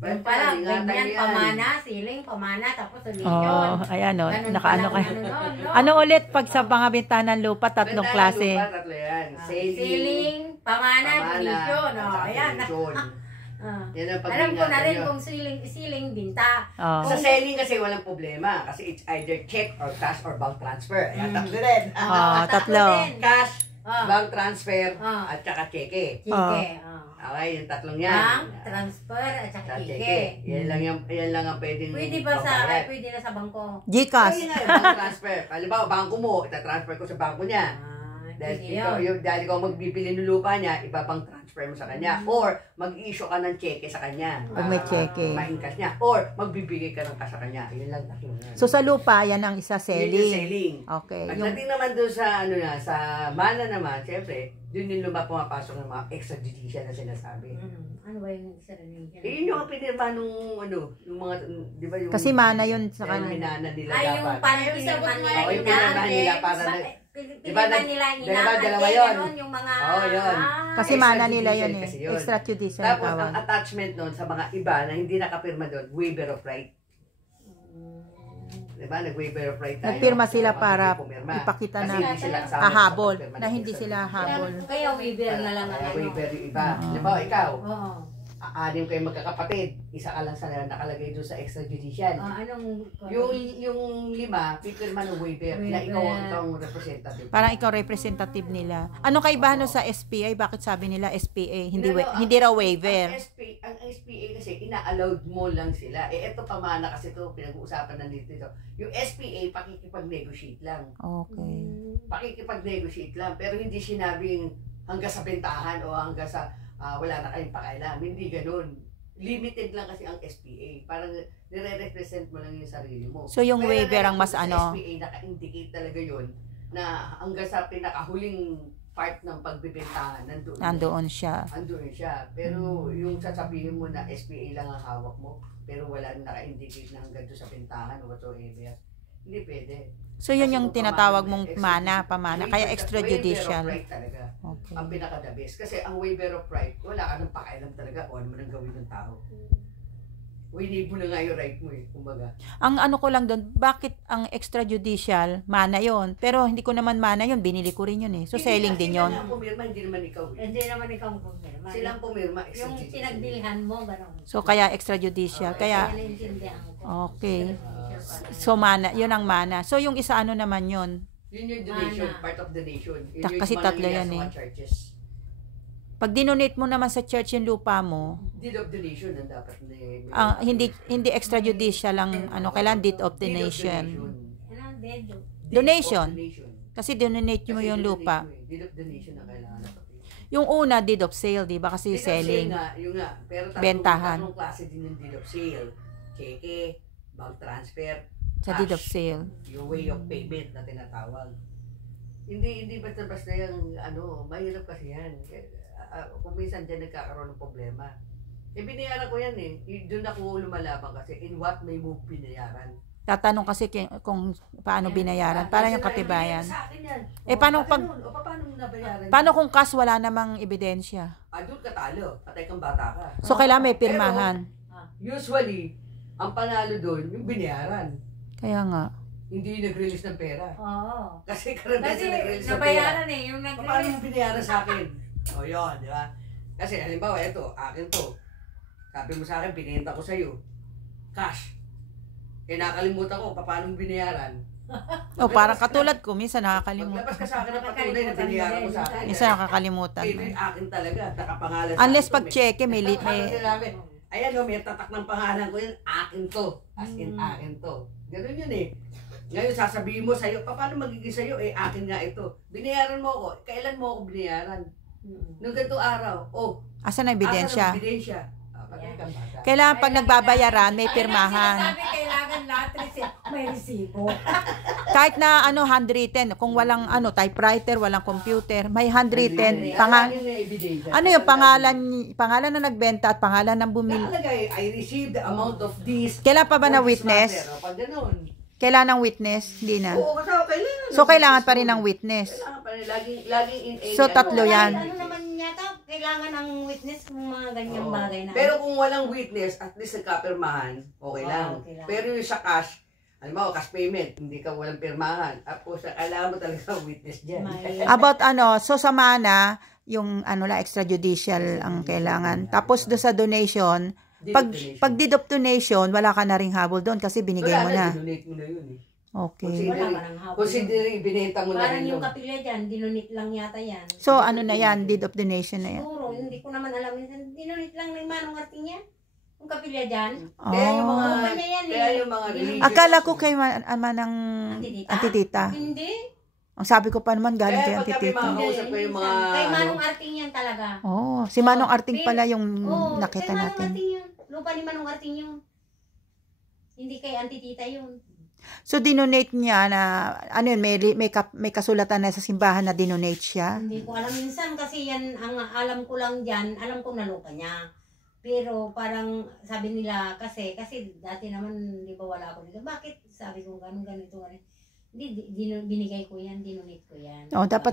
Yung pala, ganyan, pamana, siling, pamana, tapos ulit yun. Oh, ayan o. Ganun Nakaano pala, kayo. no? Ano ulit pag sa mga bentanan lupa, tatlong Bentanan klase? lupa, tatlo yan. Siling, pamana, division. Oh, ayan. Yan ang Alam ko na rin yun. kung siling, binta. Oh. Sa selling kasi walang problema. Kasi it's either check or cash or bank transfer. Ayan, tatlo rin. Oh, tatlo. Cash, Oh. bank transfer, Oh. at saka cheque. Kike. Oh. Okay, yung tatlong yan. Bank, transfer, at saka Sa kike. Yan lang ang pwedeng Pwede ba pambayad. pwede na sa bangko? Gcash. Pwede nga yung bank transfer. Halimbawa, bangko mo, itatransfer ko sa bangko niya. Dahil ikaw magbibili ng lupa niya, ibabang transfer mo sa kanya. Or mag-issue ka ng cheque sa kanya. Pag may cheque. Ma-encash niya. Or magbibigay ka ng cash sa kanya. Yun lang. So sa lupa, yan ang isa Yun yung selling. selling. Okay. Yung, Pagdating naman doon sa sa mana naman, siyempre, doon yung pumapasok ng mga extrajudicial na sinasabi. Ano ba yung isa rin yun? Yun yung pinirma nung yung mga, di ba yung... kasi mana yun sa Dahil kanila. minana nila Ay, yung dapat. parang pinirman nila. Oo, yung pinirmahan nila para na... Pinirman nila yung dalawa yun. yung mga... Oo, yun. Kasi mana nila yun eh. Kasi yun. Extrajudicial Tapos, tawag. ang attachment nun sa mga iba na hindi nakapirma doon, waiver of right. Diba? Nag-waiver of right tayo. Nagpirma sila para pumirma. ipakita Kasi na hindi sila kasama hahabol. sa pagpirma Na ng hindi isa. sila habol. Kaya waiver na lang ang Kaya ano. waiver yung iba. Diba, ikaw, Oo. anim kayo magkakapatid, isa ka lang sa nakalagay doon sa extrajudicial. Anong... Yung lima, pipirma ng waiver na ikaw ang representative. Parang ikaw representative nila. Ano kaibahan no sa SPA? Bakit sabi nila SPA? Hindi No, hindi raw waiver. Ang SPA kasi ina-allowed mo lang sila. Ito pamana kasi ito pinag-uusapan na dito. Yung SPA pakikipag-negotiate lang. Okay. Pakikipag-negotiate lang pero hindi sinabing hanggang sa bentahan o hanggang sa wala na kayong pakailan. Hindi ganoon. Limited lang kasi ang SPA. Parang nire-represent mo lang yung sarili mo. So yung pero waiver ang mas sa ano? SPA naka-indicate talaga yun na hanggang sa pinakahuling part ng pagbibentahan Nandoon siya. Andoon siya. Pero yung sasabihin mo na SPA lang ang hawak mo, pero wala naka-indicate na hanggang doon sa bentahan o whatsoever, hindi pwede. So yun Kasi yung kung tinatawag pamana, mong pamana, kaya extrajudicial. Waiver of right talaga. Okay. Ang pinaka-the best. Kasi ang waiver of right, wala ka nang pakialam talaga kung ano man ang gawin ng tao. Winib mo na nga yung right mo eh, kumbaga. Ang ano ko lang doon, bakit ang extrajudicial, mana yon? Pero hindi ko naman mana yon, binili ko rin yun eh. So selling din yon. Sila ang pumirma, hindi naman ikaw eh. Hindi naman ikaw ang pumirma. Sila ang pumirma, Yung extrajudicial. pinagbilihan mo, gano'n. So kaya extrajudicial. Kaya, Naiintindihan ko. okay. So mana, yun ang mana. So yung isa ano naman yun? Yun yung donation, part of donation. Yun yung Kasi mga tatlo nangyayari yan sa eh. mga churches. Pag dinonate mo naman sa church yung lupa mo, Deed of donation ang dapat na hindi extrajudicial ang ano, kailan deed of donation. Anong dedo? Donation. Kasi dinonate mo yung lupa. Deed of donation ang kailangan dapat. Yung una, deed of sale, di ba? Kasi Deed of selling. sale nga, yun nga. Pero Bentahan. tatlong klase din ng deed of sale. Cheque, bank transfer, Sa deed of sale. yung way of payment na tinatawag. Hindi basta-basta yung mahirap kasi yan. Kung minsan dyan nagkakaroon ng problema. Binayaran ko yan eh. Doon ako lumalaban kasi in what may move binayaran. Tatanong kasi kung paano binayaran. Para yung katibayan. Sa akin yan. Paano pag... paano mo nabayaran? Paano kung cash wala namang ebidensya? Doon ka talo. Patay kang bata ka. So, kailangan may pirmahan. Usually, ang panalo doon, yung binayaran. Kaya nga. Hindi yung nag-release ng pera. Oo. Kasi karamihan Kasi nag-release ng pera. nabayaran eh. Yung Paano nag-release. mo binayaran sa akin? O yun, di ba? Kasi halimbawa, ito, akin to. Sabi mo sa akin, binenta ko sa'yo. Cash. Nakalimutan ko, paano mo binayaran? Parang katulad ko, minsan nakakalimutan. Maglabas ka sa akin ng patunay na binayaran mo sa akin. Minsan nakakalimutan. Ito yung akin talaga, nakapangalan sa Unless akin. pag cheque, may Ayan o, may tatak ng pangalan ko yun, akin to. As in, akin to. Ganun yun eh. Ngayon, sasabihin mo sa'yo, paano magiging sa'yo? Akin nga ito. Binayaran mo ako. Kailan mo ako binayaran? Nung ganito araw. Asan ang ebidensya? Asan ang ebidensya? Patay kang bata. Kailangan pag nagbabayaran, may pirmahan. Sabi kailangan lahat may resibo. Kahit na handwritten, kung walang typewriter, walang computer, may handwritten. Ano yung pangalan na nagbenta at pangalan ng bumili? Nakalagay, I received the amount of this. Kailan pa ba na witness? Pag ganun. Kailangan ng witness? Hindi na. Oo, kasi kailangan. So, kailangan pa rin ng witness. Kailangan pa rin. Laging in any. So, tatlo yan. Ano naman yata, kailangan ang witness kung mga ganyang Oo. bagay na. Pero kung walang witness, at least nagkapirmahan, okay Oo, lang. okay lang. Pero yung sa cash, alam mo, cash payment, hindi ka walang pirmahan. Tapos, kailangan mo talaga witness dyan. May- About so sa mana, yung extrajudicial ang kailangan. Tapos do sa donation, pag deed of donation, wala ka na ring habol doon kasi binigay mo na. Donate mo na yun eh. Okay. Wala ka nang hapon. Considering, binenta mo na Parang rin yung yun. kapilya dyan, dinunit lang yata yan. So ano na yan, deed of donation na yan. Siguro, hindi ko naman alam. Dinunit lang ng Manong Arting yan. Yung kapilya dyan. Kaya yung mga, Oh. Kanya yan eh. kaya yung mga religious. Akala ko kay manang Antitita? antitita. Hindi. Ang sabi ko pa naman galing kay Kaya pagka may antitita. mga kausap ko yung mga, Kay ano, Manong Arting yan talaga. Oh, si Manong Arting pala yung Oo, nakita kay Manong natin. Arting yun. Lupa ni Manong Arting yun. Hindi kay Antitita yun. So dinonate niya na ano yun, may kasulatan na sa simbahan na dinonate siya. Hindi ko alam minsan kasi yan, ang alam ko lang dyan, alam ko na lupa niya. Pero parang sabi nila kasi dati naman di ba wala ako dito. Bakit? Sabi ko ganito. Hindi, binigay ko yan, dinonate ko yan. Oh, dapat